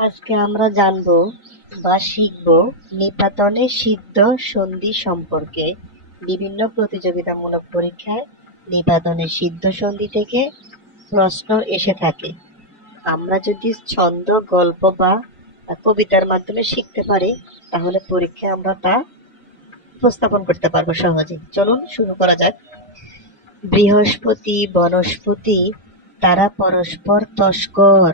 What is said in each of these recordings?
আজকে আমরা জানবো বা শিখব নিপাতনে সিদ্ধ সন্ধি সম্পর্কে। বিভিন্ন প্রতিযোগিতামূলক পরীক্ষায় নিপাতনে সিদ্ধ সন্ধি থেকে প্রশ্ন এসে থাকে। আমরা যদি ছন্দ, গল্প বা কবিতার মাধ্যমে শিখতে পারি, তাহলে পরীক্ষায় আমরা তা উপস্থাপন করতে পারবো সহজে। চলুন শুরু করা যাক। বৃহস্পতি বনস্পতি তারা পরস্পর তস্কর,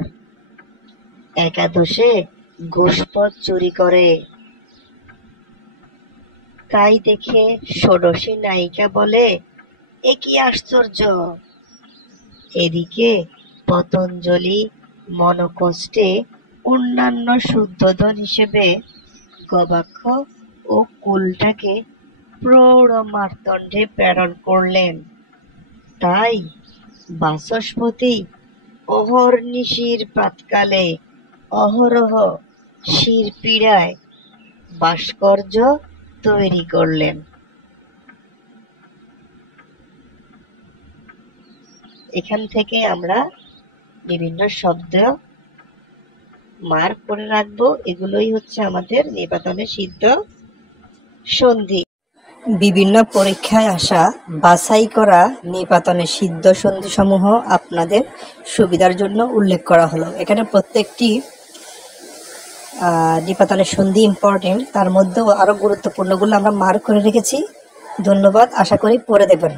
একাদশে ঘুষপথ চুরি করে। তাই দেখে ষোড়শী নায়িকা বলে, এ কি আশ্চর্য! এদিকে পতঞ্জলি মনকষ্টে অন্যান্য শুদ্ধোধন হিসেবে গবাক্ষ ও কুলটাকে প্রৌঢ় মার্তণ্ডে প্রেরণ করলেন। তাই বাচস্পতি অহর্নিশির প্রাতকালে অহরহ শিরপীড়ায় ভাস্কর্য তৈরি করলেন। এখান থেকে আমরা বিভিন্ন শব্দ মার্ক করে রাখবো। এগুলোই হচ্ছে আমাদের নিপাতনে সিদ্ধ সন্ধি। বিভিন্ন পরীক্ষায় আসা বাছাই করা নিপাতনে সিদ্ধ সন্ধি সমূহ আপনাদের সুবিধার জন্য উল্লেখ করা হলো। এখানে প্রত্যেকটি নিপাতনের সন্ধি ইম্পর্টেন্ট, তার মধ্যেও আরো গুরুত্বপূর্ণগুলো আমরা মার্ক করে রেখেছি। ধন্যবাদ, আশা করি পড়ে দেবেন।